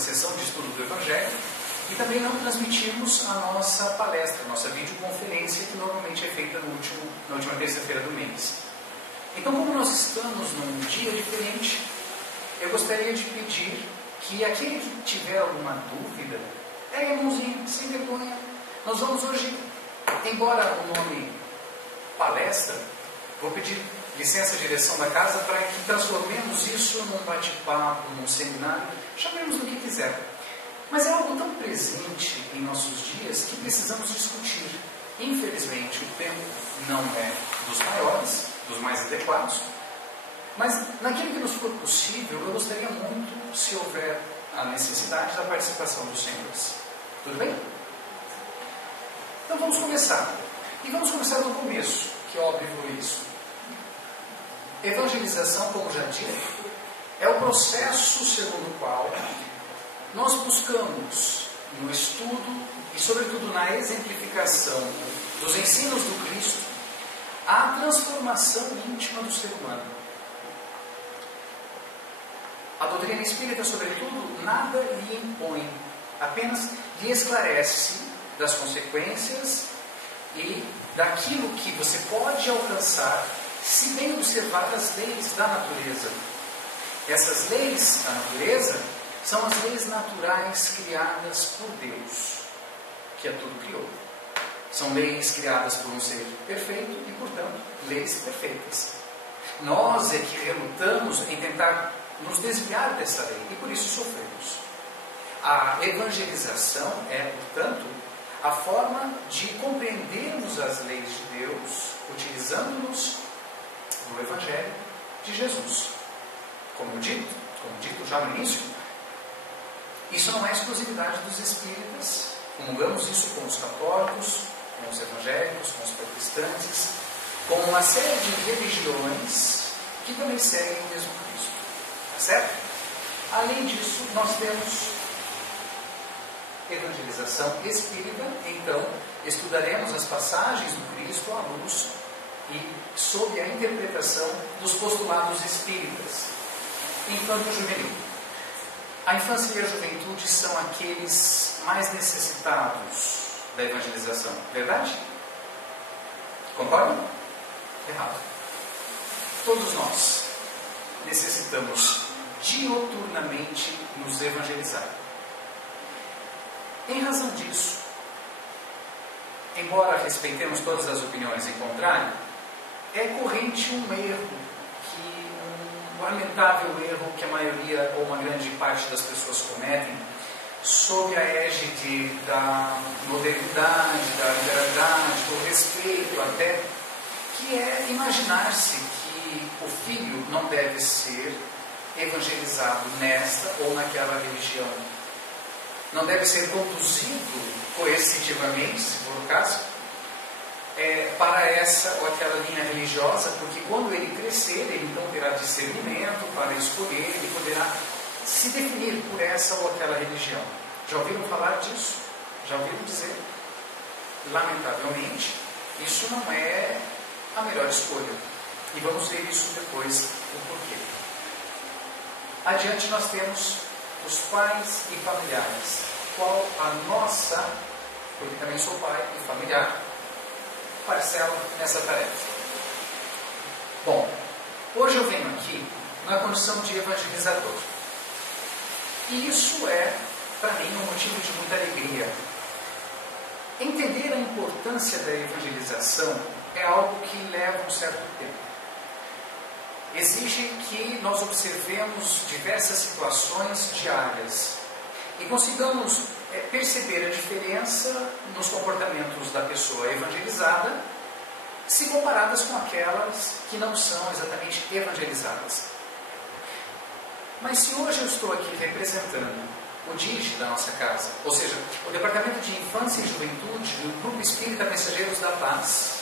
sessão de estudo do Evangelho e também não transmitimos a nossa palestra, a nossa videoconferência, que normalmente é feita na última terça-feira do mês. Então, como nós estamos num dia diferente, eu gostaria de pedir que aquele que tiver alguma dúvida, pegue a mãozinha, sem vergonha. Nós vamos hoje, embora o nome palestra, vou pedir licença à direção da casa para que transformemos isso num bate-papo, num seminário, chamemos do que quiser. Mas é algo tão presente em nossos dias que precisamos discutir. Infelizmente, o tempo não é dos maiores, dos mais adequados, mas naquilo que nos for possível, eu gostaria muito, se houver a necessidade, da participação dos senhores. Tudo bem? Então vamos começar. E vamos começar do começo, que óbvio é isso. Evangelização, como já dito, é o processo segundo o qual nós buscamos no estudo e, sobretudo, na exemplificação dos ensinos do Cristo, a transformação íntima do ser humano. A doutrina espírita, sobretudo, nada lhe impõe, apenas lhe esclarece das consequências e daquilo que você pode alcançar se bem observar as leis da natureza. Essas leis da natureza são as leis naturais criadas por Deus, que a tudo criou. São leis criadas por um ser perfeito e, portanto, leis perfeitas. Nós é que relutamos em tentar nos desviar dessa lei e por isso sofremos. A evangelização é, portanto, a forma de compreendermos as leis de Deus, utilizando-nos do Evangelho de Jesus. Como dito já no início, isso não é exclusividade dos espíritas. Comungamos isso com os católicos, com os evangélicos, com os protestantes, com uma série de religiões que também seguem o mesmo Cristo. Tá certo? Além disso, nós temos evangelização espírita. Então, estudaremos as passagens do Cristo à luz e sob a interpretação dos postulados espíritas. Infanto-juvenil. A infância e a juventude são aqueles mais necessitados da evangelização. Verdade? Concordam? Errado. Todos nós necessitamos dioturnamente nos evangelizar. Em razão disso, embora respeitemos todas as opiniões em contrário, é corrente um erro, um lamentável erro que a maioria ou uma grande parte das pessoas cometem sob a égide da modernidade, da liberalidade, do respeito até, que é imaginar-se que o filho não deve ser evangelizado nesta ou naquela religião. Não deve ser conduzido coercitivamente, se for o caso, para essa ou aquela linha religiosa, porque quando ele crescer, ele então terá discernimento para escolher, ele poderá se definir por essa ou aquela religião. Já ouviram falar disso? Já ouviram dizer? Lamentavelmente, isso não é a melhor escolha. E vamos ver isso depois, o porquê. Adiante nós temos os pais e familiares. Qual a nossa, porque também sou pai e familiar, parcela nessa tarefa? Bom, hoje eu venho aqui na condição de evangelizador. E isso é, para mim, um motivo de muita alegria. Entender a importância da evangelização é algo que leva um certo tempo. Exige que nós observemos diversas situações diárias e consigamos perceber a diferença nos comportamentos da pessoa evangelizada se comparadas com aquelas que não são exatamente evangelizadas. Mas se hoje eu estou aqui representando o DIGE da nossa casa, ou seja, o Departamento de Infância e Juventude do Grupo Espírita Mensageiros da Paz,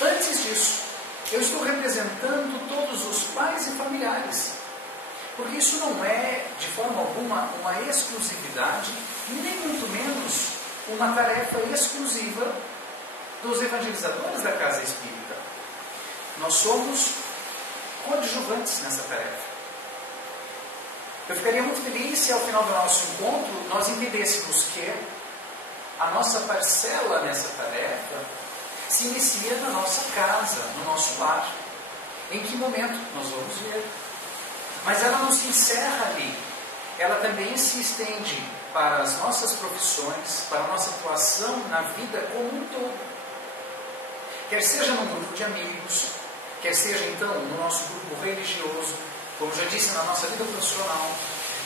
antes disso, eu estou representando todos os pais e familiares. Porque isso não é, de forma alguma, uma exclusividade, nem muito menos uma tarefa exclusiva dos evangelizadores da Casa Espírita. Nós somos coadjuvantes nessa tarefa. Eu ficaria muito feliz se ao final do nosso encontro nós entendêssemos que a nossa parcela nessa tarefa se inicia na nossa casa, no nosso lar. Em que momento? Nós vamos ver. Mas ela não se encerra ali. Ela também se estende para as nossas profissões, para a nossa atuação na vida como um todo. Quer seja num grupo de amigos, quer seja então no nosso grupo religioso, como já disse, na nossa vida profissional,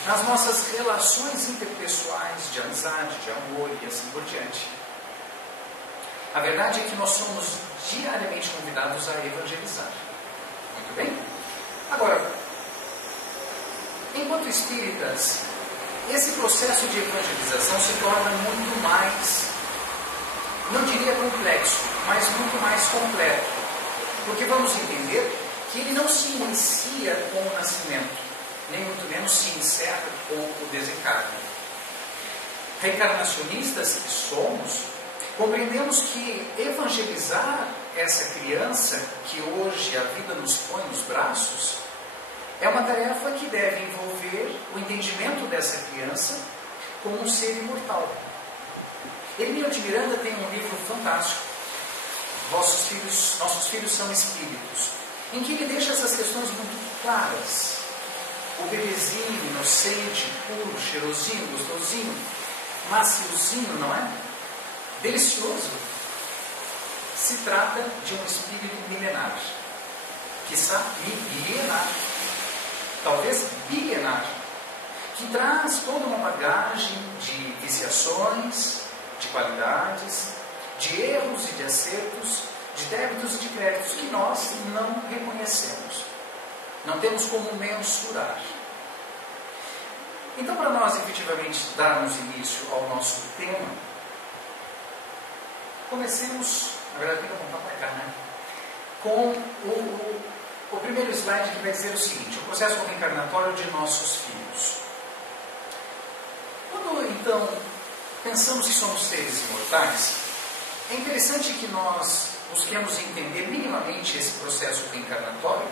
nas nossas relações interpessoais, de amizade, de amor e assim por diante. A verdade é que nós somos diariamente convidados a evangelizar. Muito bem? Agora, enquanto espíritas, esse processo de evangelização se torna muito mais, não diria complexo, mas muito mais completo. Porque vamos entender que ele não se inicia com o nascimento, nem muito menos se encerra com o desencarne. Reencarnacionistas que somos, compreendemos que evangelizar essa criança que hoje a vida nos põe nos braços é uma tarefa que deve envolver o entendimento dessa criança como um ser imortal. Hermínio de Miranda tem um livro fantástico, Nossos Filhos São Espíritos, em que ele deixa essas questões muito claras. O bebezinho inocente, puro, cheirosinho, gostosinho, maciozinho, não é? Delicioso. Se trata de um espírito milenar, quiçá milenar, talvez bilenar, que traz toda uma bagagem de viciações, de qualidades, de erros e de acertos, de débitos e de créditos que nós não reconhecemos. Não temos como mensurar. Então, para nós efetivamente darmos início ao nosso tema, comecemos, na verdade, tem que apontar para cá, né? Com o primeiro slide, que vai dizer o seguinte: o processo reencarnatório de nossos filhos. Quando, então, pensamos que somos seres imortais, é interessante que nós busquemos entender minimamente esse processo reencarnatório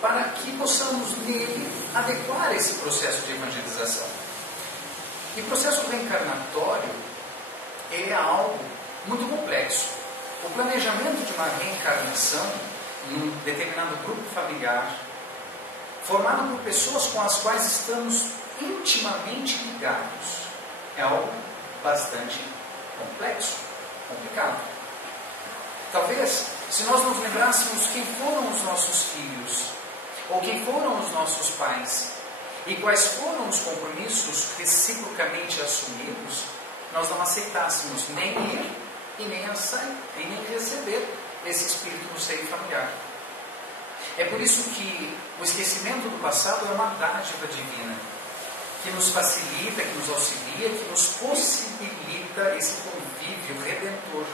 para que possamos nele adequar esse processo de evangelização. E o processo reencarnatório é algo muito complexo. O planejamento de uma reencarnação num determinado grupo familiar, formado por pessoas com as quais estamos intimamente ligados, é algo bastante complexo, complicado. Talvez, se nós nos lembrássemos quem foram os nossos filhos, ou quem foram os nossos pais, e quais foram os compromissos reciprocamente assumidos, nós não aceitássemos nem ir e nem receber esse espírito no seio familiar. É por isso que o esquecimento do passado é uma dádiva divina, que nos facilita, que nos auxilia, que nos possibilita esse convívio redentor.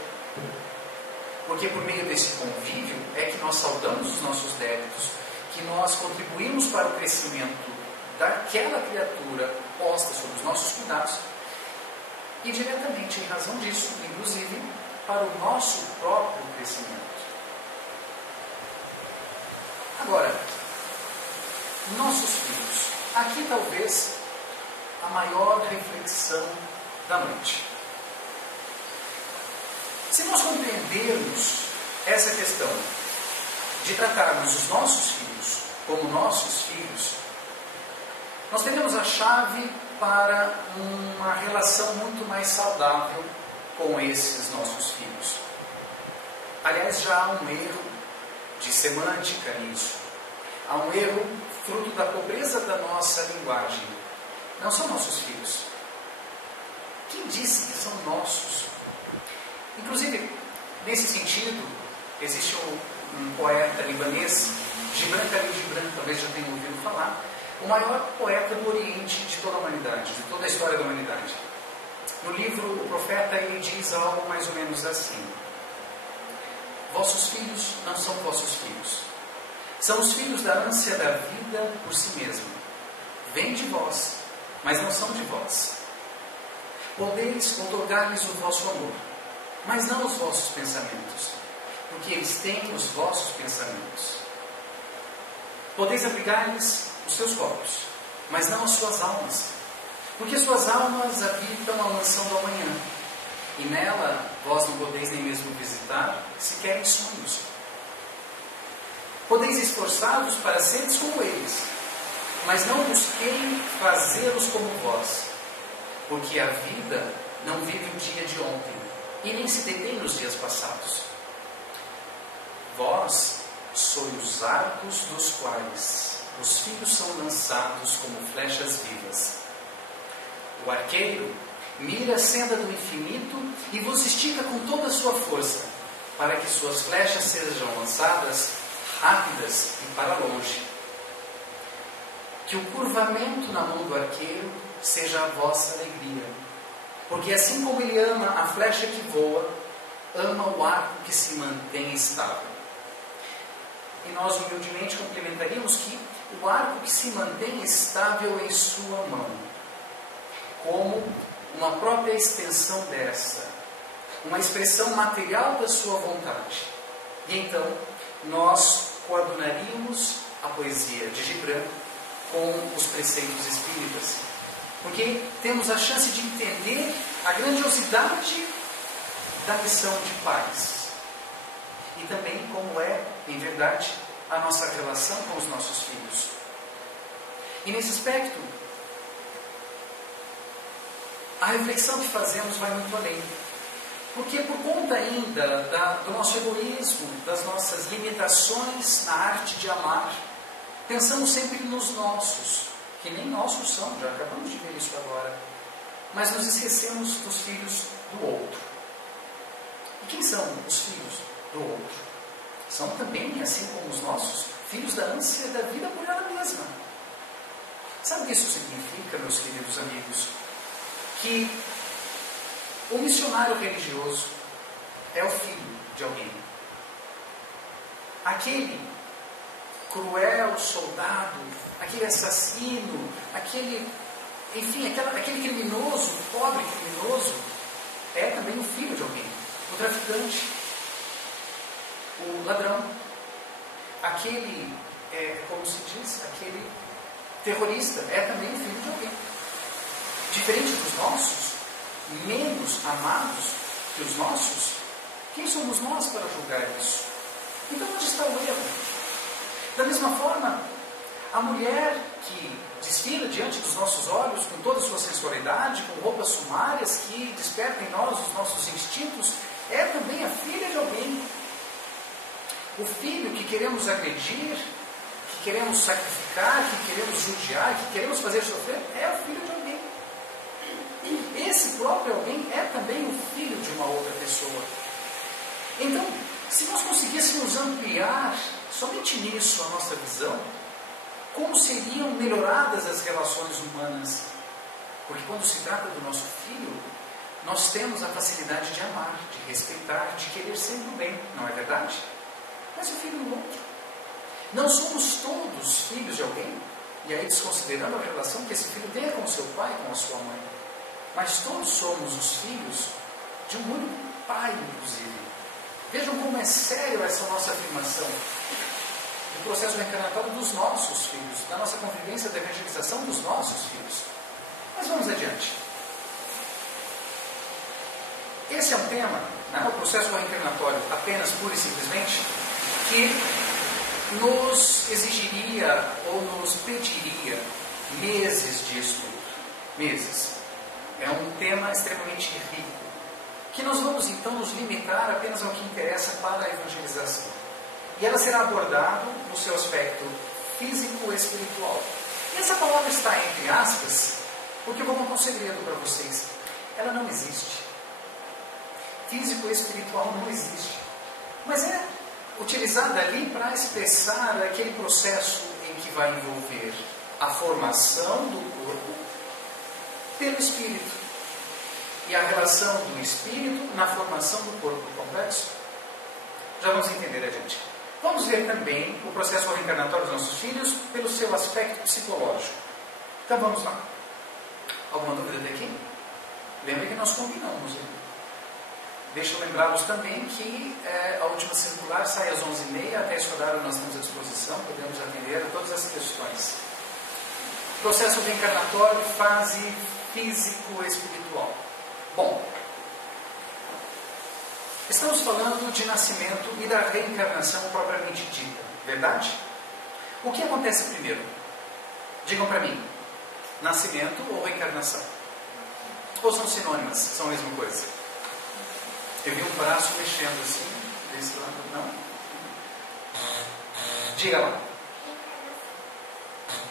Porque por meio desse convívio é que nós saldamos os nossos débitos, que nós contribuímos para o crescimento daquela criatura posta sob os nossos cuidados e diretamente, em razão disso, inclusive, para o nosso próprio crescimento. Agora, nossos filhos. Aqui talvez a maior reflexão da noite. Se nós compreendermos essa questão de tratarmos os nossos filhos como nossos filhos, nós teremos a chave para uma relação muito mais saudável com esses nossos filhos. Aliás, já há um erro de semântica nisso. Há um erro fruto da pobreza da nossa linguagem. Não são nossos filhos. Quem disse que são nossos? Inclusive, nesse sentido, existe um poeta libanês, Gibran Khalil Gibran, talvez já tenham ouvido falar, o maior poeta do Oriente de toda a humanidade, de toda a história da humanidade. No livro, o profeta ele diz algo mais ou menos assim: vossos filhos não são vossos filhos. São os filhos da ânsia da vida por si mesmo. Vêm de vós, mas não são de vós. Podeis outorgar-lhes o vosso amor, mas não os vossos pensamentos, porque eles têm os vossos pensamentos. Podeis abrigar-lhes os seus corpos, mas não as suas almas. Porque suas almas habitam a mansão do amanhã, e nela vós não podeis nem mesmo visitar, sequer em sonhos. Podeis esforçar-vos para seres como eles, mas não busquei fazê-los como vós, porque a vida não vive o dia de ontem, e nem se detém nos dias passados. Vós sois os arcos dos quais os filhos são lançados como flechas vivas. O arqueiro mira a senda do infinito e vos estica com toda a sua força, para que suas flechas sejam lançadas rápidas e para longe. Que o curvamento na mão do arqueiro seja a vossa alegria, porque assim como ele ama a flecha que voa, ama o arco que se mantém estável. E nós humildemente complementaríamos que o arco que se mantém estável em sua mão, como uma própria extensão dessa, uma expressão material da sua vontade. E então, nós coadunaríamos a poesia de Gibran com os preceitos espíritas, porque temos a chance de entender a grandiosidade da missão de pais e também como é, em verdade, a nossa relação com os nossos filhos. E nesse aspecto, a reflexão que fazemos vai muito além. Porque por conta ainda do nosso egoísmo, das nossas limitações na arte de amar, pensamos sempre nos nossos, que nem nossos são, já acabamos de ver isso agora. Mas nos esquecemos dos filhos do outro. E quem são os filhos do outro? São também, assim como os nossos, filhos da ânsia da vida por ela mesma. Sabe o que isso significa, meus queridos amigos? Que o missionário religioso é o filho de alguém. Aquele cruel soldado, aquele assassino, aquele criminoso, pobre criminoso, é também o filho de alguém. O traficante, o ladrão, aquele, como se diz, aquele terrorista, é também o filho de alguém. Diferente dos nossos, menos amados que os nossos, quem somos nós para julgar isso? Então onde está o erro? Da mesma forma, a mulher que desfila diante dos nossos olhos com toda a sua sensualidade, com roupas sumárias que despertam em nós os nossos instintos, é também a filha de alguém. O filho que queremos agredir, que queremos sacrificar, que queremos judiar, que queremos fazer sofrer, é o filho de alguém. Esse próprio alguém é também o filho de uma outra pessoa. Então, se nós conseguíssemos ampliar somente nisso a nossa visão, como seriam melhoradas as relações humanas? Porque quando se trata do nosso filho, nós temos a facilidade de amar, de respeitar, de querer sempre o bem, não é verdade? Mas o filho do outro. Não somos todos filhos de alguém, e aí desconsiderando a relação que esse filho tem com o seu pai, com a sua mãe. Mas todos somos os filhos de um único pai, inclusive. Vejam como é sério essa nossa afirmação. O processo reencarnatório dos nossos filhos, da nossa convivência, da evangelização dos nossos filhos. Mas vamos adiante. Esse é um tema, o processo reencarnatório, apenas, pura e simplesmente, que nos exigiria ou nos pediria meses de estudo. Meses. É um tema extremamente rico, que nós vamos então nos limitar apenas ao que interessa para a evangelização. E ela será abordada no seu aspecto físico-espiritual. E essa palavra está entre aspas, porque eu vou contar um segredo para vocês. Ela não existe. Físico-espiritual não existe. Mas é utilizada ali para expressar aquele processo em que vai envolver a formação do corpo pelo espírito e a relação do espírito na formação do corpo complexo. Já vamos entender adiante. Vamos ver também o processo reencarnatório dos nossos filhos pelo seu aspecto psicológico. Então vamos lá. Alguma dúvida até aqui? Lembre que nós combinamos. Hein? Deixa eu lembrá-los também que a última circular sai às 11h30, até esse horário nós temos à disposição, podemos atender a todas as questões. processo reencarnatório e fase físico-espiritual. Bom, estamos falando de nascimento e da reencarnação propriamente dita, verdade? O que acontece primeiro? Digam para mim, nascimento ou reencarnação? Ou são sinônimas, são a mesma coisa? Eu vi um braço mexendo assim, desse lado, não? Diga lá.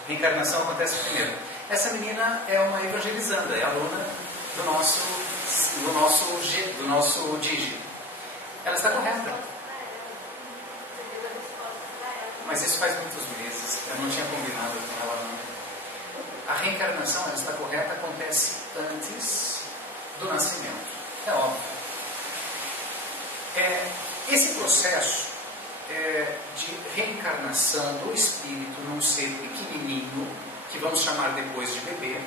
Reencarnação acontece primeiro. Essa menina é uma evangelizanda, é aluna do nosso Digi. Ela está correta. Mas isso faz muitos meses. Eu não tinha combinado com ela não. A reencarnação, ela está correta, acontece antes do nascimento. É óbvio. Esse processo de reencarnação do espírito num ser pequenininho, que vamos chamar depois de bebê,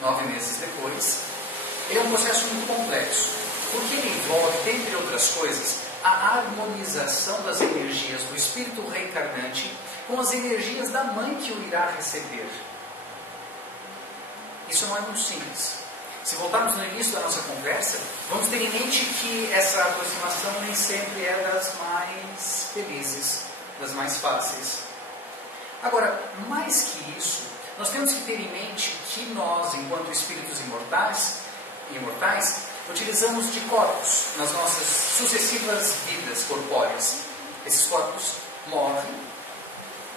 9 meses depois, é um processo muito complexo, porque ele envolve, dentre outras coisas, a harmonização das energias do espírito reencarnante com as energias da mãe que o irá receber. Isso não é muito simples. Se voltarmos no início da nossa conversa, vamos ter em mente que essa aproximação nem sempre é das mais felizes, das mais fáceis. Agora, mais que isso, nós temos que ter em mente que nós, enquanto espíritos imortais, utilizamos de corpos nas nossas sucessivas vidas corpóreas. Esses corpos morrem,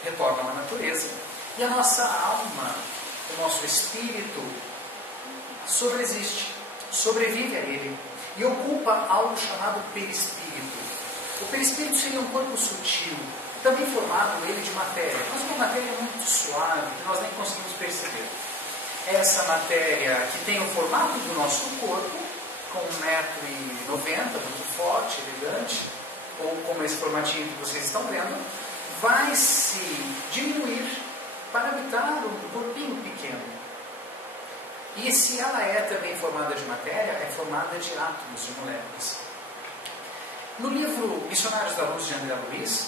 retornam à natureza, e a nossa alma, o nosso espírito, sobrevive a ele e ocupa algo chamado perispírito. O perispírito seria um corpo sutil, também formado ele de matéria, mas uma matéria muito suave, que nós nem conseguimos perceber. Essa matéria que tem o formato do nosso corpo, com 1,90 m, muito forte, elegante, ou como esse formatinho que vocês estão vendo, vai se diminuir para habitar um corpinho pequeno. E se ela é também formada de matéria, é formada de átomos, de moléculas. No livro Missionários da Luz de André Luiz,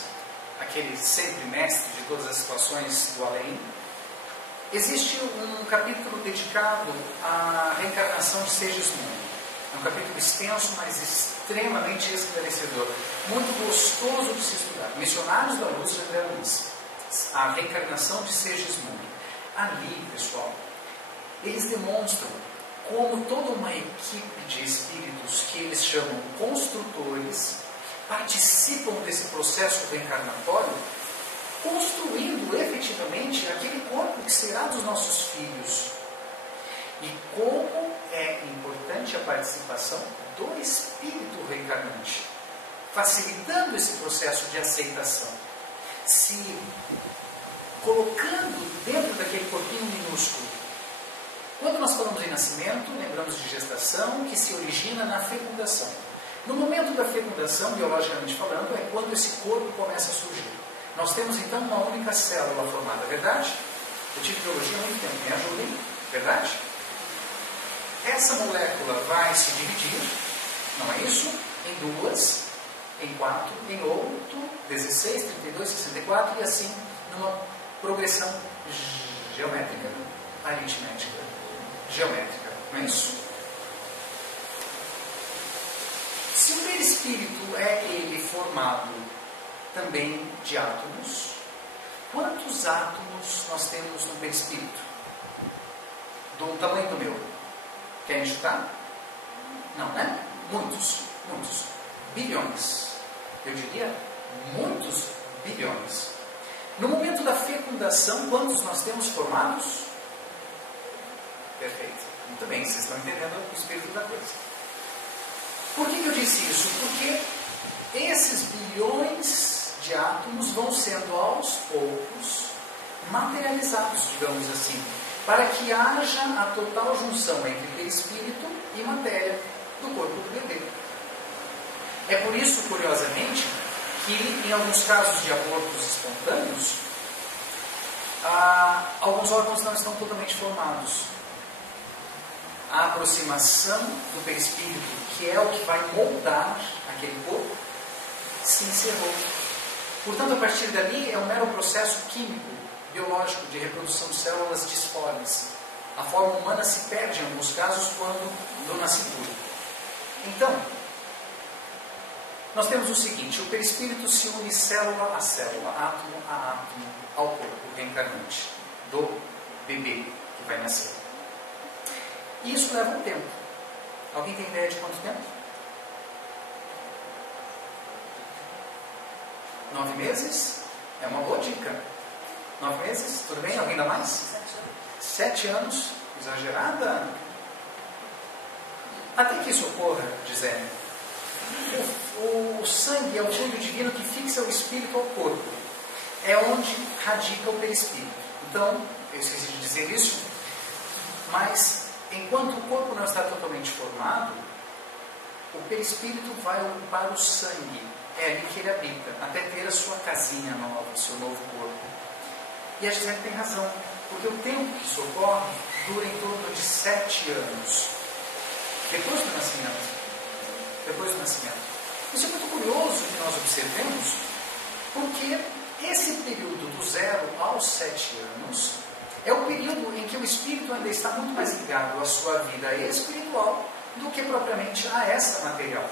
aquele sempre mestre de todas as situações do além, existe um capítulo dedicado à reencarnação de Segismundo. É um capítulo extenso, mas extremamente esclarecedor. Muito gostoso de se estudar. Missionários da Luz de André Luiz. A reencarnação de Segismundo. Ali, pessoal, eles demonstram como toda uma equipe de espíritos, que eles chamam construtores, participam desse processo reencarnatório, construindo efetivamente aquele corpo que será dos nossos filhos. E como é importante a participação do espírito reencarnante, facilitando esse processo de aceitação, se colocando dentro daquele corpinho minúsculo. Quando nós falamos em nascimento, lembramos de gestação, que se origina na fecundação. No momento da fecundação, biologicamente falando, é quando esse corpo começa a surgir. Nós temos então uma única célula formada, verdade? Eu tive biologia há muito tempo, me ajudem, verdade? Essa molécula vai se dividir, não é isso? Em 2, em 4, em 8, 16, 32, 64 e assim numa progressão geométrica, aritmética. Geométrica, não é isso? Se o perispírito é ele formado também de átomos, quantos átomos nós temos no perispírito? Do tamanho do meu? Querem chutar? Não, né? Muitos. Bilhões. Eu diria muitos bilhões. No momento da fecundação, quantos nós temos formados? Perfeito. Muito bem, vocês estão entendendo o espírito da coisa. Por que eu disse isso? Porque esses bilhões de átomos vão sendo aos poucos materializados, digamos assim, para que haja a total junção entre perispírito e matéria do corpo do bebê. É por isso, curiosamente, que em alguns casos de abortos espontâneos, alguns órgãos não estão totalmente formados. A aproximação do perispírito, que é o que vai moldar aquele corpo, se encerrou. Portanto, a partir dali é um mero processo químico biológico de reprodução de células disformes. A forma humana se perde em alguns casos quando do nascituro. Então, nós temos o seguinte: o perispírito se une célula a célula, átomo a átomo, ao corpo reencarnante do bebê que vai nascer. E isso leva um tempo. Alguém tem ideia de quanto tempo? 9 meses? É uma boa dica. 9 meses? Tudo bem? Alguém dá mais? 7 anos? Exagerada? Até que isso ocorra, Gisele, o sangue é o fluido divino que fixa o espírito ao corpo. É onde radica o perispírito. Então, eu esqueci de dizer isso, mas enquanto o corpo não está totalmente formado, o perispírito vai ocupar o sangue. É ali que ele habita, até ter a sua casinha nova, o seu novo corpo. E a Gisele tem razão, porque o tempo que isso ocorre dura em torno de 7 anos. Depois do nascimento. Depois do nascimento. Isso é muito curioso que nós observemos, porque esse período do 0 aos 7 anos é o período em que o espírito ainda está muito mais ligado à sua vida espiritual do que propriamente a essa material.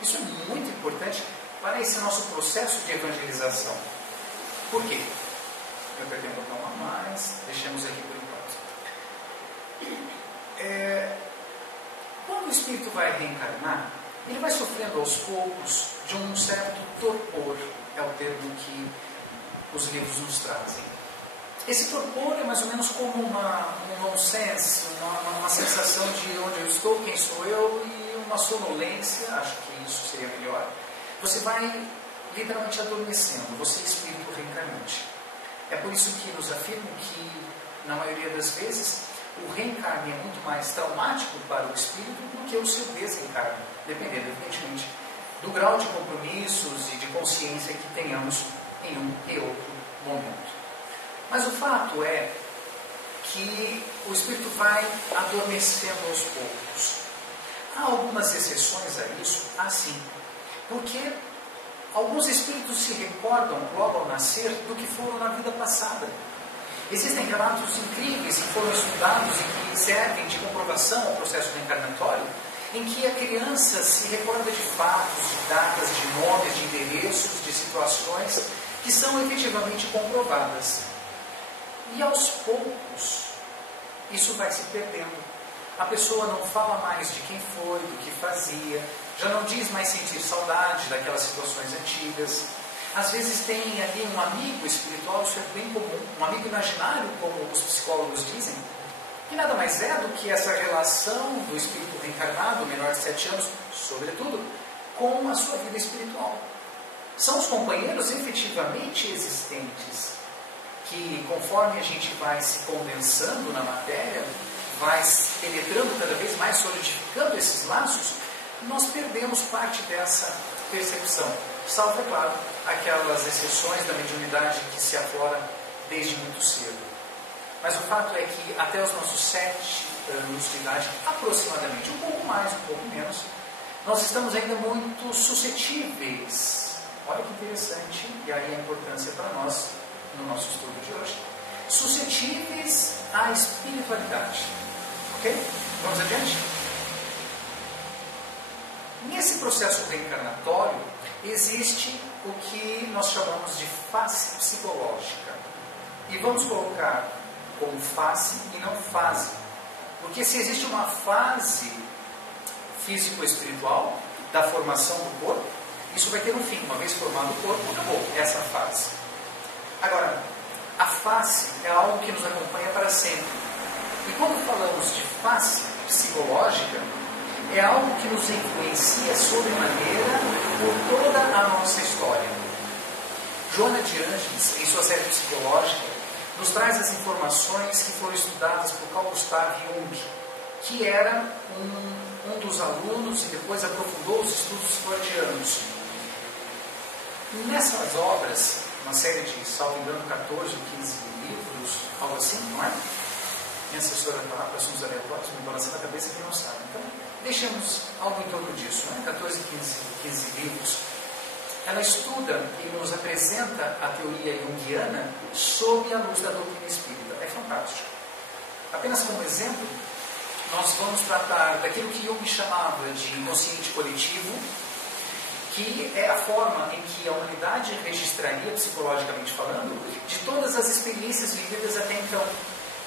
Isso é muito importante para esse nosso processo de evangelização. Por quê? Eu apertei um botão a mais, deixamos aqui por enquanto. Quando o espírito vai reencarnar, ele vai sofrendo aos poucos de um certo torpor, é o termo que os livros nos trazem. Esse torpor é mais ou menos como um nonsense, uma sensação de onde eu estou, quem sou eu, e uma sonolência, acho que isso seria melhor. Você vai literalmente adormecendo, você é espírito reencarnante. É por isso que nos afirmam que, na maioria das vezes, o reencarne é muito mais traumático para o espírito do que o seu desencarne, dependendo, evidentemente, do grau de compromissos e de consciência que tenhamos em um e outro momento. Mas o fato é que o espírito vai adormecendo aos poucos. Há algumas exceções a isso, assim, porque alguns espíritos se recordam logo ao nascer do que foram na vida passada. Existem relatos incríveis que foram estudados e que servem de comprovação ao processo reencarnatório, em que a criança se recorda de fatos, de datas, de nomes, de endereços, de situações que são efetivamente comprovadas. E aos poucos, isso vai se perdendo. A pessoa não fala mais de quem foi, do que fazia, já não diz mais sentir saudade daquelas situações antigas. Às vezes tem ali um amigo espiritual, isso é bem comum, um amigo imaginário, como os psicólogos dizem, que nada mais é do que essa relação do espírito reencarnado, menor de 7 anos, sobretudo, com a sua vida espiritual. São os companheiros efetivamente existentes, que conforme a gente vai se condensando na matéria, vai penetrando cada vez mais, solidificando esses laços, nós perdemos parte dessa percepção. Salvo, é claro, aquelas exceções da mediunidade que se aflora desde muito cedo. Mas o fato é que até os nossos 7 anos de idade, aproximadamente, um pouco mais, um pouco menos, nós estamos ainda muito suscetíveis. Olha que interessante, e aí a importância para nós, no nosso estudo de hoje, suscetíveis à espiritualidade. Ok? Vamos adiante? Nesse processo reencarnatório, existe o que nós chamamos de face psicológica. E vamos colocar como face e não fase. Porque se existe uma fase físico-espiritual da formação do corpo, isso vai ter um fim. Uma vez formado o corpo, acabou essa fase. Agora, a face é algo que nos acompanha para sempre. E quando falamos de face psicológica, é algo que nos influencia sobremaneira por toda a nossa história. Joana de Ângeles, em sua série psicológica, nos traz as informações que foram estudadas por Carl Gustav Jung, que era um dos alunos e depois aprofundou os estudos freudianos. Nessas obras, uma série de, salvo engano, 14 ou 15 livros, algo assim, não é? Minha assessora está lá para assuntos aleatórios, me balançando a cabeça que não sabe. Então, deixemos algo em torno disso, né? 14, 15 livros. ela estuda e nos apresenta a teoria junguiana sob a luz da doutrina espírita. É fantástico. Apenas como exemplo, nós vamos tratar daquilo que Jung chamava de inconsciente coletivo, que é a forma em que a humanidade registraria, psicologicamente falando, de todas as experiências vividas até então.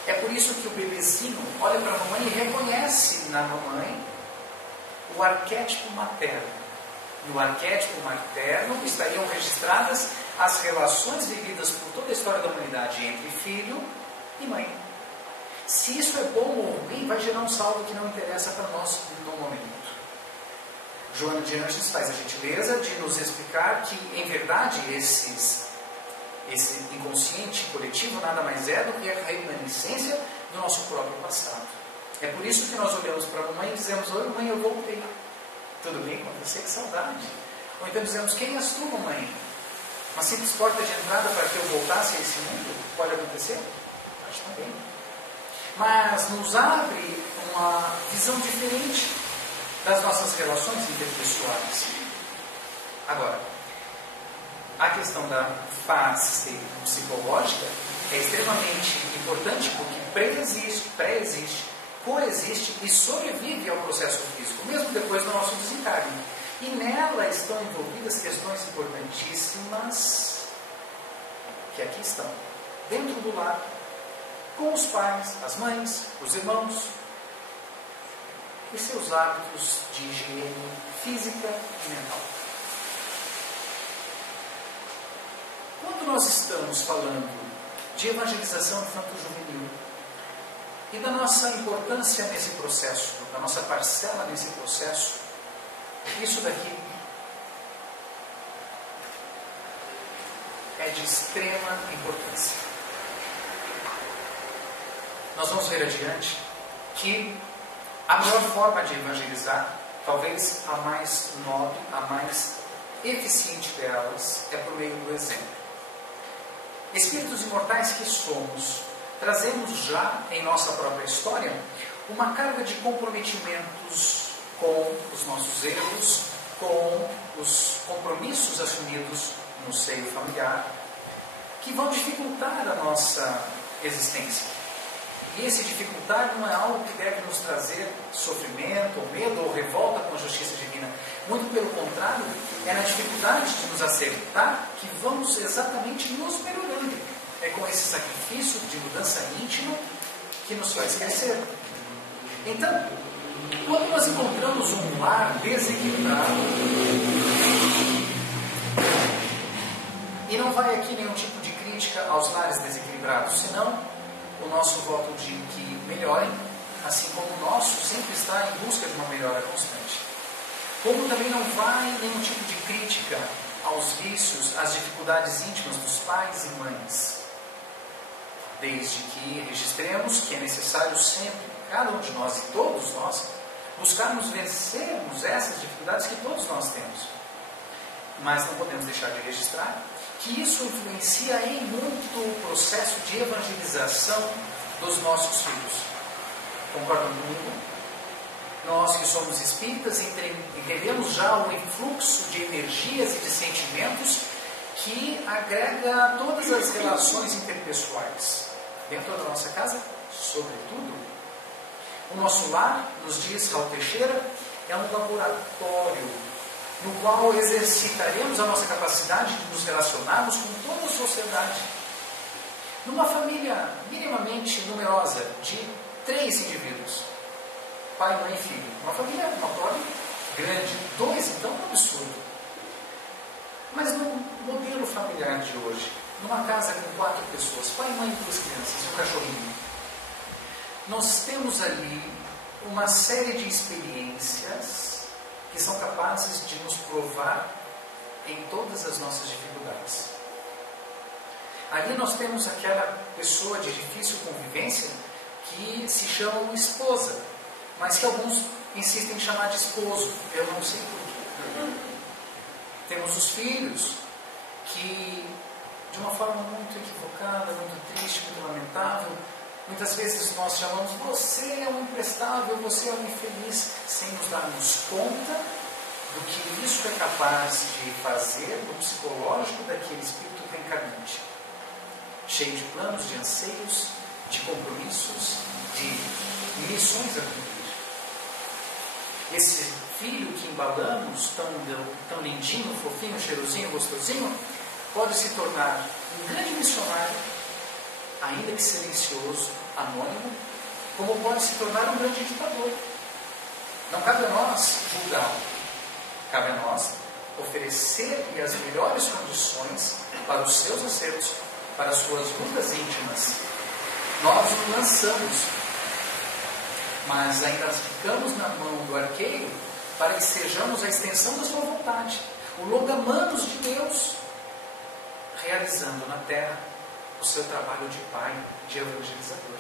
É por isso que o bebezinho olha para a mamãe e reconhece na mamãe o arquétipo materno. No arquétipo materno estariam registradas as relações vividas por toda a história da humanidade entre filho e mãe. Se isso é bom ou ruim, vai gerar um saldo que não interessa para nós no momento. Joana de Anjos faz a gentileza de nos explicar que, em verdade, esse inconsciente coletivo nada mais é do que a reminiscência do nosso próprio passado. É por isso que nós olhamos para a mamãe e dizemos: oi, mãe, eu voltei. Tudo bem com você? Que saudade. Ou então dizemos: quem és tu, mamãe? Uma simples porta de entrada para que eu voltasse a esse mundo? Pode acontecer? Acho também. Mas nos abre uma visão diferente das nossas relações interpessoais. Agora, a questão da face psicológica é extremamente importante porque pré-existe, coexiste e sobrevive ao processo físico, mesmo depois do nosso desencarne. E nela estão envolvidas questões importantíssimas que aqui estão, dentro do lar, com os pais, as mães, os irmãos, e seus hábitos de higiene física e mental. Quando nós estamos falando de evangelização infanto-juvenil e da nossa importância nesse processo, da nossa parcela nesse processo, isso daqui é de extrema importância. Nós vamos ver adiante que a melhor forma de evangelizar, talvez a mais nobre, a mais eficiente delas, é por meio do exemplo. Espíritos imortais que somos, trazemos já em nossa própria história uma carga de comprometimentos com os nossos erros, com os compromissos assumidos no seio familiar, que vão dificultar a nossa existência. E esse dificultar não é algo que deve nos trazer sofrimento, ou medo, ou revolta com a justiça divina. Muito pelo contrário, é na dificuldade de nos aceitar que vamos exatamente nos melhorando. É com esse sacrifício de mudança íntima que nos faz crescer. Então, quando nós encontramos um lar desequilibrado, e não vai aqui nenhum tipo de crítica aos lares desequilibrados, senão o nosso voto de que melhorem, assim como o nosso sempre está em busca de uma melhora constante. Como também não vai nenhum tipo de crítica aos vícios, às dificuldades íntimas dos pais e mães, desde que registremos que é necessário sempre, cada um de nós e todos nós, buscarmos vencermos essas dificuldades que todos nós temos. Mas não podemos deixar de registrar que isso influencia em muito o processo de evangelização dos nossos filhos. Concordam comigo? Nós que somos espíritas entendemos já o influxo de energias e de sentimentos que agrega a todas as relações interpessoais. Dentro da nossa casa, sobretudo. O nosso lar, nos diz Raul Teixeira, é um laboratório no qual exercitaremos a nossa capacidade de nos relacionarmos com toda a sociedade. Numa família minimamente numerosa, de 3 indivíduos, pai, mãe e filho, uma família notória, grande, 2 então é um absurdo. Mas no modelo familiar de hoje, numa casa com 4 pessoas, pai, mãe e 2 crianças e um cachorrinho, nós temos ali uma série de experiências que são capazes de nos provar em todas as nossas dificuldades. Ali nós temos aquela pessoa de difícil convivência que se chama esposa, mas que alguns insistem em chamar de esposo, eu não sei porquê. Temos os filhos que, de uma forma muito equivocada, muito triste, muito lamentável, muitas vezes nós chamamos: você é um imprestável, você é um infeliz, sem nos darmos conta do que isso é capaz de fazer no psicológico daquele espírito reencarnante, cheio de planos, de anseios, de compromissos, de missões a cumprir. Esse filho que embalamos, tão lindinho, fofinho, cheirosinho, gostosinho, pode se tornar um grande missionário, ainda que silencioso, anônimo, como pode se tornar um grande ditador. Não cabe a nós julgá-lo, cabe a nós oferecer-lhe as melhores condições para os seus acertos, para as suas lutas íntimas. Nós o lançamos, mas ainda ficamos na mão do arqueiro para que sejamos a extensão da sua vontade, o longa-manos de Deus, realizando na terra o seu trabalho de pai, de evangelizador.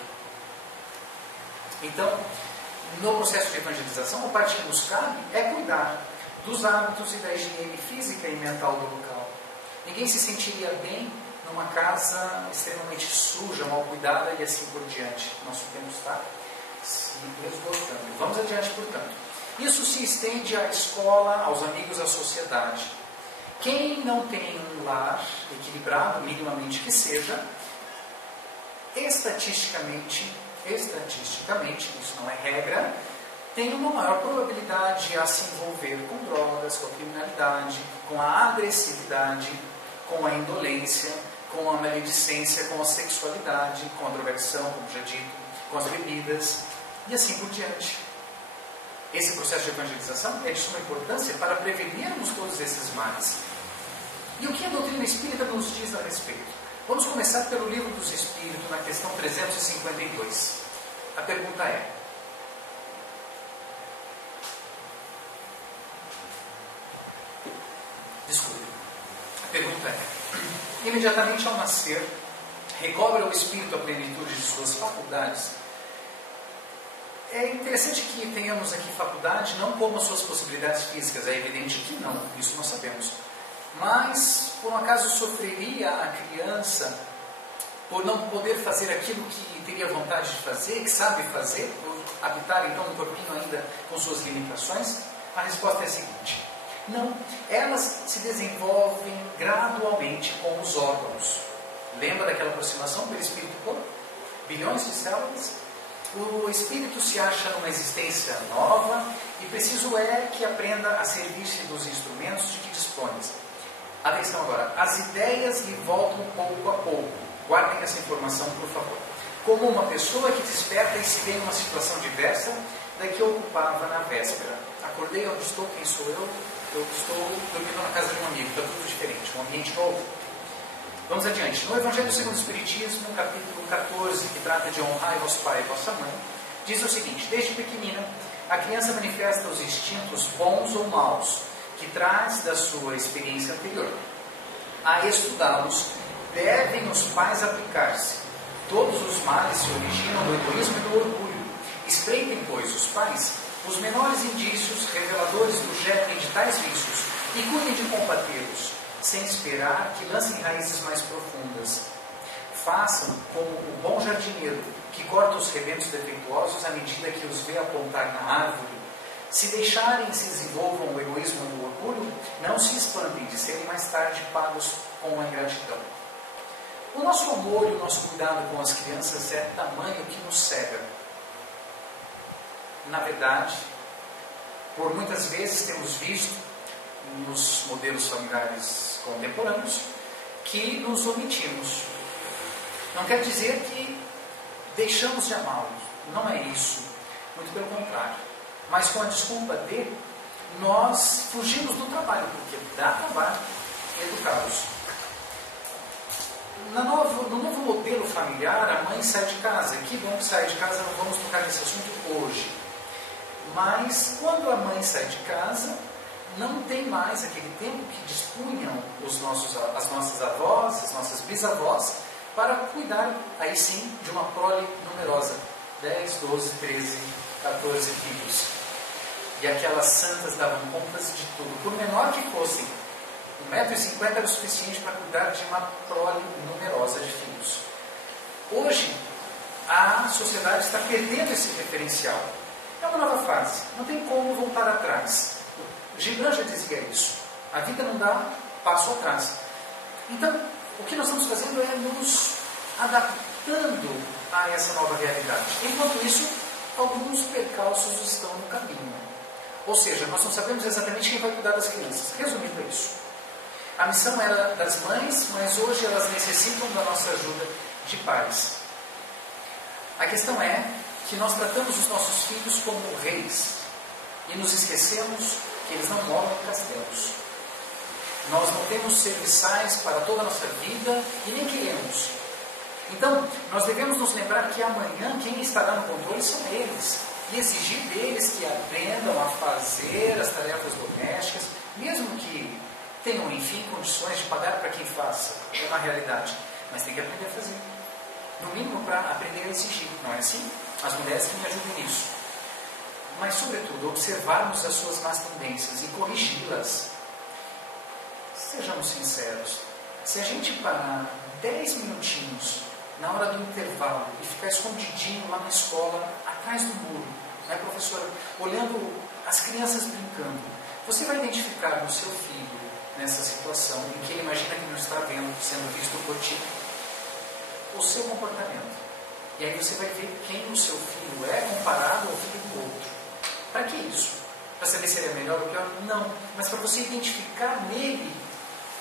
Então, no processo de evangelização, a parte que nos cabe é cuidar dos hábitos e da higiene física e mental do local. Ninguém se sentiria bem numa casa extremamente suja, mal cuidada e assim por diante. Nosso tempo está se esgotando. Vamos adiante, portanto. Isso se estende à escola, aos amigos, à sociedade. Quem não tem um lar equilibrado, minimamente que seja, estatisticamente, isso não é regra, tem uma maior probabilidade a se envolver com drogas, com a criminalidade, com a agressividade, com a indolência, com a maledicência, com a sexualidade, com a drogação, como já dito, com as bebidas e assim por diante. Esse processo de evangelização é de suma importância para prevenirmos todos esses males. E o que a doutrina espírita nos diz a respeito? Vamos começar pelo Livro dos Espíritos, na questão 352. A pergunta é: a pergunta é: imediatamente ao nascer, recobra o espírito a plenitude de suas faculdades? É interessante que tenhamos aqui faculdade não como as suas possibilidades físicas, é evidente que não, isso nós sabemos. Mas, por um acaso, sofreria a criança por não poder fazer aquilo que teria vontade de fazer, que sabe fazer, por habitar então no corpinho ainda com suas limitações? A resposta é a seguinte: não, elas se desenvolvem gradualmente com os órgãos. Lembra daquela aproximação pelo espírito-corpo? Bilhões de células? O espírito se acha numa existência nova e preciso é que aprenda a servir-se dos instrumentos de que dispõe. Atenção agora, as ideias lhe voltam pouco a pouco. Guardem essa informação, por favor. Como uma pessoa que desperta e se vê em uma situação diversa da que ocupava na véspera. Acordei, onde estou, quem sou eu? Eu estou dormindo na casa de um amigo, está tudo diferente, um ambiente novo. Vamos adiante. No Evangelho segundo o Espiritismo, capítulo 14, que trata de honrar vosso pai e vossa mãe, diz o seguinte: desde pequenina, a criança manifesta os instintos bons ou maus, que traz da sua experiência anterior. A estudá-los, devem os pais aplicar-se. Todos os males se originam do egoísmo e do orgulho. Espreitem, pois, os pais os menores indícios reveladores do germe de tais vícios e cuidem de combatê-los, sem esperar que lancem raízes mais profundas. Façam como o bom jardineiro, que corta os rebentos defeituosos à medida que os vê apontar na árvore. Se deixarem se desenvolvam o egoísmo e o orgulho, não se espantem de serem mais tarde pagos com a ingratidão. O nosso amor e o nosso cuidado com as crianças é tamanho que nos cega. Na verdade, por muitas vezes temos visto nos modelos familiares contemporâneos que nos omitimos. Não quer dizer que deixamos de amá-los, não é isso, muito pelo contrário. Mas com a desculpa de, nós fugimos do trabalho, porque dá trabalho educá-los. No novo modelo familiar, a mãe sai de casa. Que bom que sai de casa, não vamos tocar nesse assunto hoje. Mas quando a mãe sai de casa, não tem mais aquele tempo que dispunham as nossas avós, as nossas bisavós, para cuidar, aí sim, de uma prole numerosa. 10, 12, 13, 14 filhos. E aquelas santas davam contas de tudo. Por menor que fossem, 1,50 m era o suficiente para cuidar de uma prole numerosa de filhos. Hoje, a sociedade está perdendo esse referencial. É uma nova fase, não tem como voltar atrás. Gildan já dizia isso. A vida não dá passo atrás. Então, o que nós estamos fazendo é nos adaptando a essa nova realidade. Enquanto isso, alguns percalços estão no caminho. Ou seja, nós não sabemos exatamente quem vai cuidar das crianças. Resumindo, é isso. A missão era das mães, mas hoje elas necessitam da nossa ajuda de pais. A questão é que nós tratamos os nossos filhos como reis e nos esquecemos que eles não moram em castelos. Nós não temos serviçais para toda a nossa vida e nem queremos. Então, nós devemos nos lembrar que amanhã quem estará no controle são eles. E exigir deles que aprendam a fazer as tarefas domésticas, mesmo que tenham, enfim, condições de pagar para quem faça. É uma realidade. Mas tem que aprender a fazer. No mínimo para aprender a exigir, não é assim? As mulheres que me ajudem nisso. Mas, sobretudo, observarmos as suas más tendências e corrigi-las. Sejamos sinceros. Se a gente parar 10 minutinhos na hora do intervalo e ficar escondidinho lá na escola, atrás do muro, né, professora, olhando as crianças brincando, você vai identificar no seu filho, nessa situação, em que ele imagina que não está vendo, sendo visto por ti, o seu comportamento. E aí você vai ver quem o seu filho é comparado ao filho do outro. Para que isso? Para saber se ele é melhor ou pior? Não. Mas para você identificar nele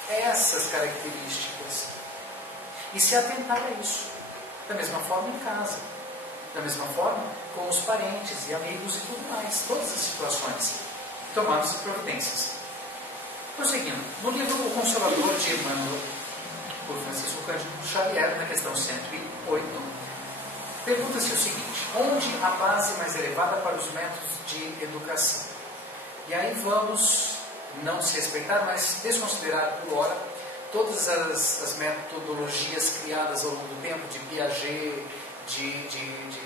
essas características e se atentar a isso. Da mesma forma em casa. Da mesma forma com os parentes e amigos e tudo mais. Todas as situações. Tomadas providências. Prosseguindo. No livro O Consolador de Emmanuel, por Francisco Cândido Xavier, na questão 108, pergunta-se o seguinte: onde a base mais elevada para os métodos de educação? E aí vamos não se respeitar, mas desconsiderar por hora todas as metodologias criadas ao longo do tempo, de Piaget, de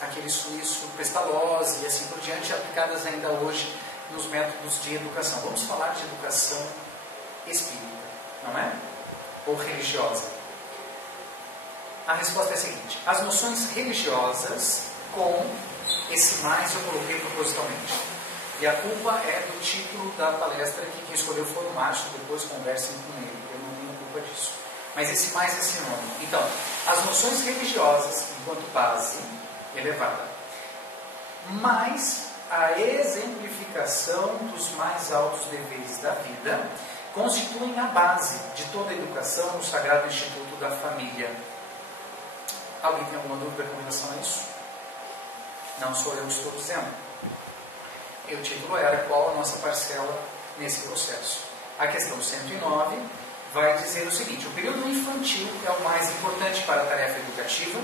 aquele suíço Pestalozzi e assim por diante, aplicadas ainda hoje nos métodos de educação. Vamos falar de educação espírita, não é? Ou religiosa. A resposta é a seguinte: as noções religiosas, com esse mais eu coloquei propositalmente. E a culpa é do título da palestra, que quem escolheu foi o Márcio, depois conversem com ele, eu não tenho culpa disso. Mas esse mais é sinônimo. Então, as noções religiosas, enquanto base elevada, mais a exemplificação dos mais altos deveres da vida, constituem a base de toda a educação no Sagrado Instituto da Família. Alguém tem alguma dúvida com relação a isso? Não sou eu que estou dizendo. E o título era qual a nossa parcela nesse processo. A questão 109 vai dizer o seguinte: o período infantil é o mais importante para a tarefa educativa?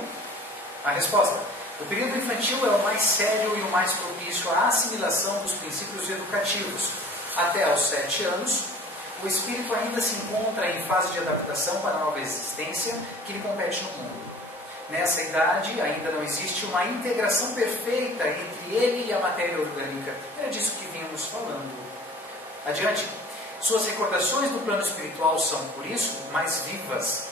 A resposta: o período infantil é o mais sério e o mais propício à assimilação dos princípios educativos. Até aos 7 anos, o espírito ainda se encontra em fase de adaptação para a nova existência que lhe compete no mundo. Nessa idade, ainda não existe uma integração perfeita entre ele e a matéria orgânica. É disso que vínhamos falando. Adiante. Suas recordações do plano espiritual são, por isso, mais vivas.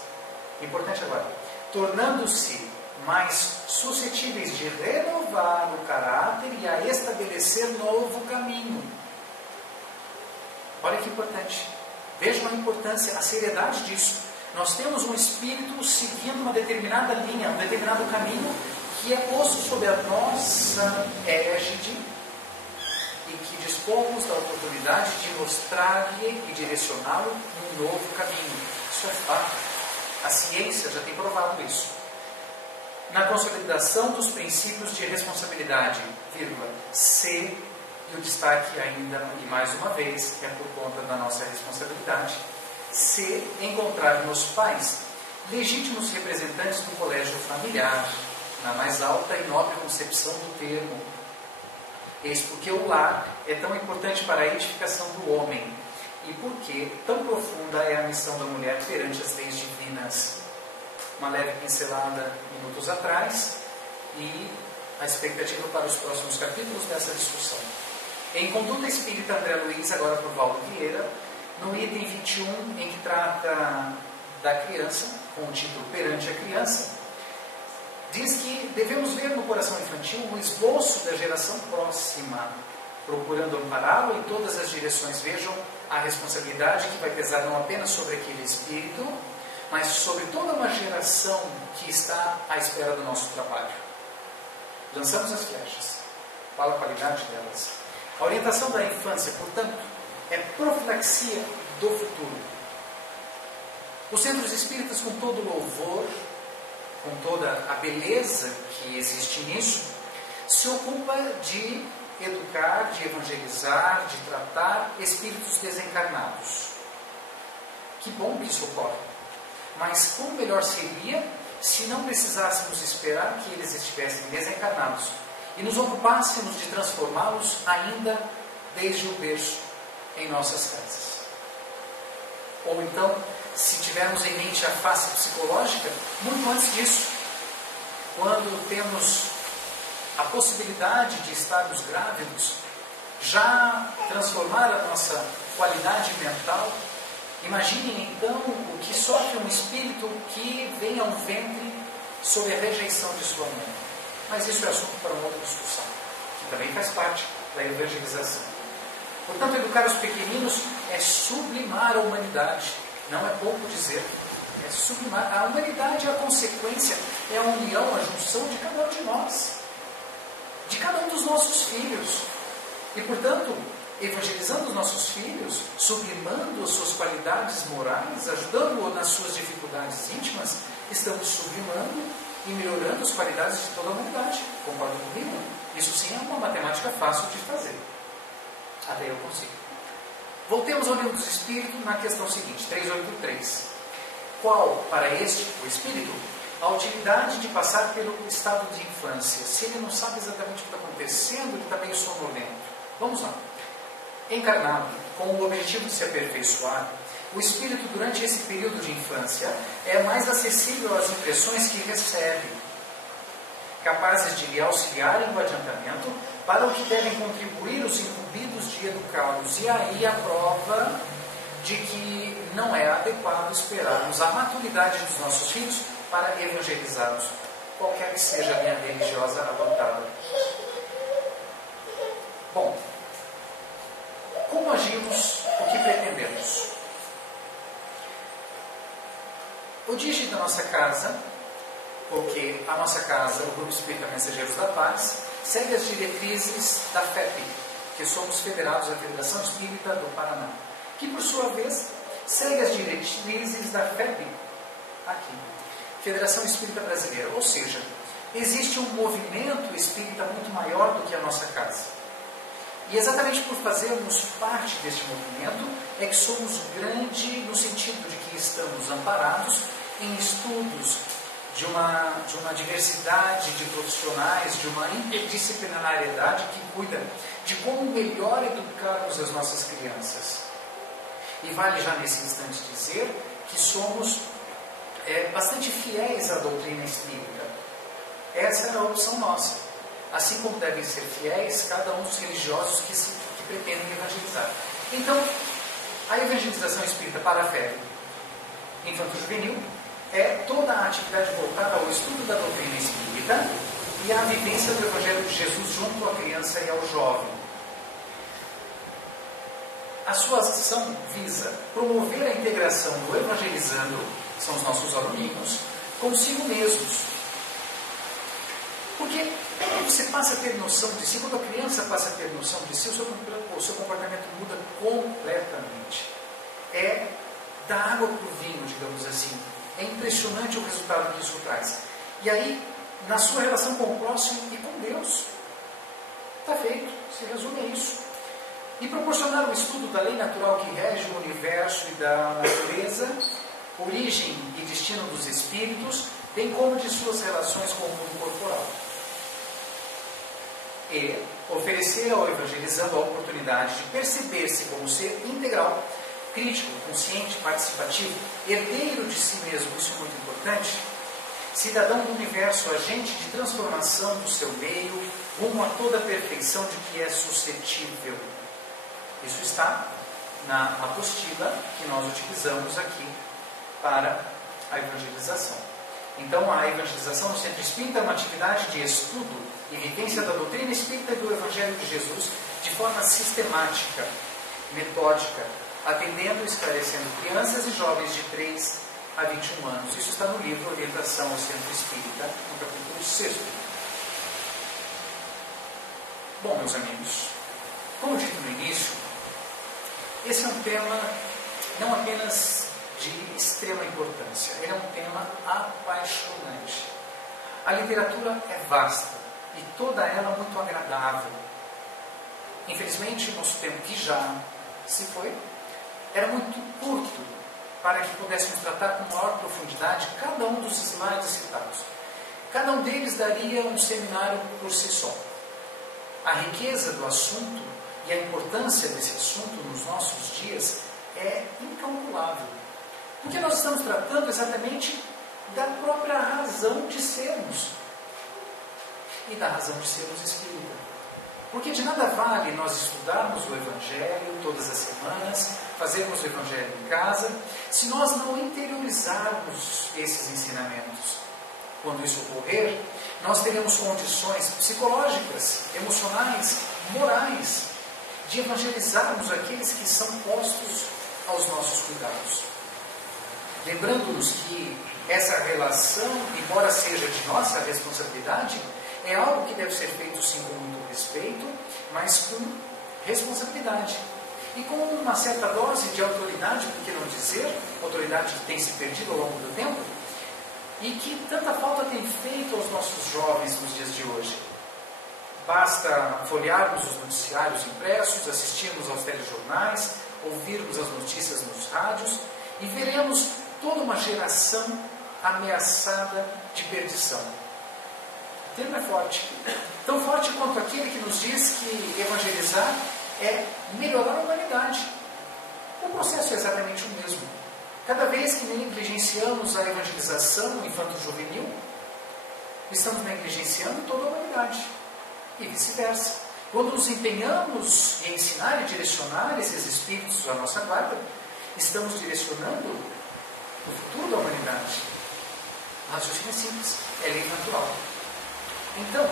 Importante agora. Tornando-se mais suscetíveis de renovar o caráter e a estabelecer novo caminho. Olha que importante. Vejam a importância, a seriedade disso. Nós temos um espírito seguindo uma determinada linha, um determinado caminho que é posto sob a nossa égide e que dispomos da oportunidade de mostrar-lhe e direcioná-lo num novo caminho. Isso é fato. A ciência já tem provado isso. Na consolidação dos princípios de responsabilidade, C, e o destaque ainda, e mais uma vez, que é por conta da nossa responsabilidade, C, encontrar nos pais legítimos representantes do colégio familiar, na mais alta e nobre concepção do termo. Eis porque o lar é tão importante para a edificação do homem e porque tão profunda é a missão da mulher perante as leis divinas. Uma leve pincelada minutos atrás e a expectativa para os próximos capítulos dessa discussão. Em Conduta Espírita André Luiz, agora por Valdo Vieira, no item 21, em que trata da criança, com o título Perante a Criança, diz que devemos ver no coração infantil o esboço da geração próxima. procurando ampará-lo em todas as direções. Vejam a responsabilidade que vai pesar não apenas sobre aquele espírito, mas sobre toda uma geração que está à espera do nosso trabalho. Lançamos as flechas. Qual a qualidade delas? A orientação da infância, portanto, é profilaxia do futuro. Os centros espíritas, com todo o louvor, com toda a beleza que existe nisso, se ocupa de educar, de evangelizar, de tratar espíritos desencarnados. Que bom que isso ocorre. Mas como melhor seria se não precisássemos esperar que eles estivessem desencarnados e nos ocupássemos de transformá-los ainda desde o berço em nossas casas. Ou então, se tivermos em mente a face psicológica, muito antes disso, quando temos a possibilidade de estarmos grávidos, já transformar a nossa qualidade mental. Imaginem então o que sofre um espírito que vem ao ventre sob a rejeição de sua mãe. Mas isso é assunto para uma outra discussão, que também faz parte da evangelização. Portanto, educar os pequeninos é sublimar a humanidade. Não é pouco dizer, é sublimar. A humanidade é a consequência, é a união, a junção de cada um de nós, de cada um dos nossos filhos. E, portanto, evangelizando os nossos filhos, sublimando as suas qualidades morais, ajudando-o nas suas dificuldades íntimas, estamos sublimando e melhorando as qualidades de toda a humanidade. Concorda comigo? Isso sim é uma matemática fácil de fazer. Até eu consigo. Voltemos ao livro dos Espíritos na questão seguinte, 383. Qual, para este, o Espírito, a utilidade de passar pelo estado de infância? Se ele não sabe exatamente o que está acontecendo, ele está meio sonolento. Vamos lá. Encarnado, com o objetivo de se aperfeiçoar, o espírito durante esse período de infância é mais acessível às impressões que recebe, capazes de lhe auxiliarem no adiantamento para o que devem contribuir os incumbidos de educá-los. E aí a prova de que não é adequado esperarmos a maturidade dos nossos filhos para evangelizá-los, qualquer que seja a linha religiosa adotada. Bom, como agimos, o que pretendemos? O dirigir da nossa casa, porque a nossa casa, o Grupo Espírita Mensageiros da Paz, segue as diretrizes da FEP, que somos federados à Federação Espírita do Paraná, que por sua vez segue as diretrizes da FEP, aqui, Federação Espírita Brasileira. Ou seja, existe um movimento espírita muito maior do que a nossa casa. E exatamente por fazermos parte deste movimento é que somos grande no sentido de que estamos amparados em estudos de uma diversidade de profissionais, de uma interdisciplinariedade que cuida de como melhor educarmos as nossas crianças. E vale já nesse instante dizer que somos bastante fiéis à doutrina espírita. Essa é a opção nossa. Assim como devem ser fiéis cada um dos religiosos que pretendem evangelizar. Então, a evangelização espírita para a fé infanto-juvenil é toda a atividade voltada ao estudo da doutrina espírita e à vivência do Evangelho de Jesus junto à criança e ao jovem. A sua ação visa promover a integração do evangelizando, são os nossos aluninhos, consigo mesmos. Porque quando você passa a ter noção de si, quando a criança passa a ter noção de si, o seu comportamento muda completamente. É da água para o vinho, digamos assim. É impressionante o resultado que isso traz. E aí, na sua relação com o próximo e com Deus, está feito, se resume a isso. E proporcionar o estudo da lei natural que rege o universo e da natureza, origem e destino dos espíritos, bem como de suas relações com o mundo corporal. E oferecer ao evangelizando a oportunidade de perceber-se como ser integral, crítico, consciente, participativo, herdeiro de si mesmo, isso é muito importante, cidadão do universo, agente de transformação do seu meio, rumo a toda a perfeição de que é suscetível. Isso está na apostila que nós utilizamos aqui para a evangelização. Então, a evangelização no centro espírita é uma atividade de estudo e vivência da doutrina espírita e do Evangelho de Jesus de forma sistemática, metódica, atendendo e esclarecendo crianças e jovens de 3 a 21 anos. Isso está no livro Orientação ao Centro Espírita, no capítulo 6. Bom, meus amigos, como dito no início, esse é um tema não apenas de extrema importância, ele é um tema apaixonante. A literatura é vasta e toda ela muito agradável. Infelizmente, o nosso tempo que já se foi era muito curto para que pudéssemos tratar com maior profundidade cada um dos slides citados. Cada um deles daria um seminário por si só. A riqueza do assunto e a importância desse assunto nos nossos dias é incalculável. Porque nós estamos tratando exatamente da própria razão de sermos. E da razão de sermos espírita. Porque de nada vale nós estudarmos o Evangelho todas as semanas, fazermos o Evangelho em casa, se nós não interiorizarmos esses ensinamentos. Quando isso ocorrer, nós teremos condições psicológicas, emocionais, morais, de evangelizarmos aqueles que são postos aos nossos cuidados. Lembrando-nos que essa relação, embora seja de nossa responsabilidade, é algo que deve ser feito sim com muito respeito, mas com responsabilidade. E com uma certa dose de autoridade, por que não dizer, autoridade que tem se perdido ao longo do tempo, e que tanta falta tem feito aos nossos jovens nos dias de hoje. Basta folhearmos os noticiários impressos, assistirmos aos telejornais, ouvirmos as notícias nos rádios, e veremos toda uma geração ameaçada de perdição. O termo é forte. Tão forte quanto aquele que nos diz que evangelizar é melhorar a humanidade. O processo é exatamente o mesmo. Cada vez que negligenciamos a evangelização infanto-juvenil, estamos negligenciando toda a humanidade. E vice-versa. Quando nos empenhamos em ensinar e direcionar esses espíritos à nossa guarda, estamos direcionando o futuro da humanidade. O raciocínio é simples, é lei natural. Então,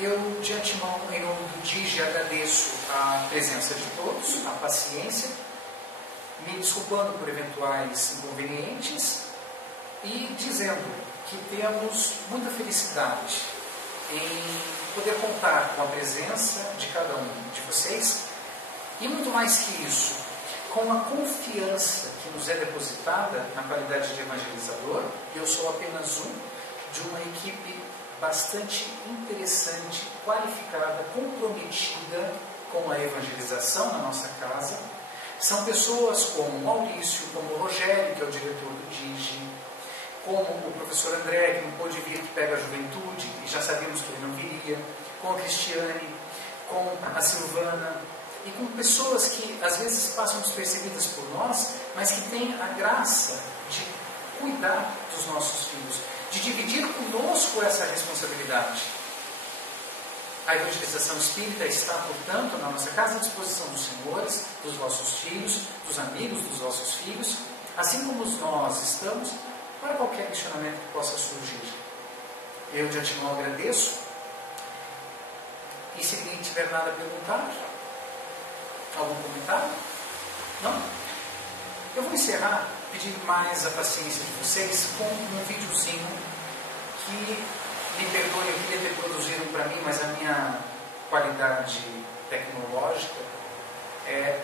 eu de antemão, em nome do DIGE, agradeço a presença de todos, a paciência, me desculpando por eventuais inconvenientes e dizendo que temos muita felicidade em poder contar com a presença de cada um de vocês e muito mais que isso, com a confiança que nos é depositada na qualidade de evangelizador. Eu sou apenas um de uma equipe bastante interessante, qualificada, comprometida com a evangelização na nossa casa. São pessoas como o Maurício, como o Rogério, que é o diretor do DIGE, como o professor André, que não pôde vir, que pega a juventude, e já sabíamos que ele não viria, com a Cristiane, com a Silvana, e com pessoas que às vezes passam despercebidas por nós, mas que têm a graça de cuidar dos nossos filhos, de dividir conosco essa responsabilidade. A evangelização espírita está, portanto, na nossa casa à disposição dos senhores, dos vossos filhos, dos amigos dos vossos filhos, assim como nós estamos para qualquer questionamento que possa surgir. Eu de antemão agradeço, e se ninguém tiver nada a perguntar, algum comentário? Não? Eu vou encerrar pedindo mais a paciência de vocês com um videozinho que, me perdoe, eu queria ter produzido para mim, mas a minha qualidade tecnológica é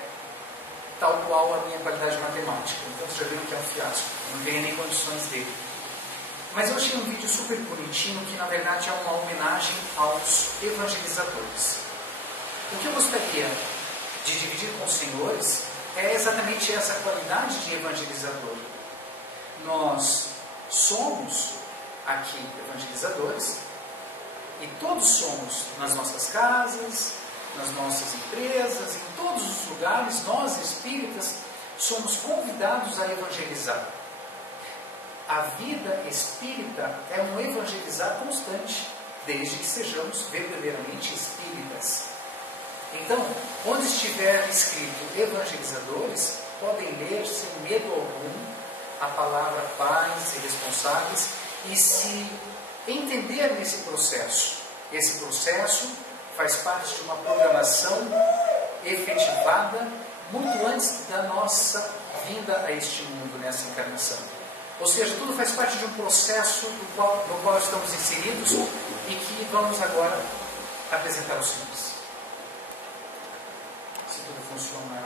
tal qual a minha qualidade matemática. Então vocês já viram que é um fiasco, não tenho nem condições dele. Mas eu achei um vídeo super bonitinho que na verdade é uma homenagem aos evangelizadores. O que eu gostaria de dividir com os senhores é exatamente essa qualidade de evangelizador. Nós somos aqui evangelizadores e todos somos nas nossas casas, nas nossas empresas, em todos os lugares, nós espíritas somos convidados a evangelizar. A vida espírita é um evangelizar constante, desde que sejamos verdadeiramente espíritas. Então, onde estiver escrito evangelizadores, podem ler sem medo algum, a palavra pais e responsáveis e se entender nesse processo. Esse processo faz parte de uma programação efetivada muito antes da nossa vinda a este mundo, nessa encarnação. Ou seja, tudo faz parte de um processo no qual estamos inseridos e que vamos agora apresentar aos senhores. Se tudo funciona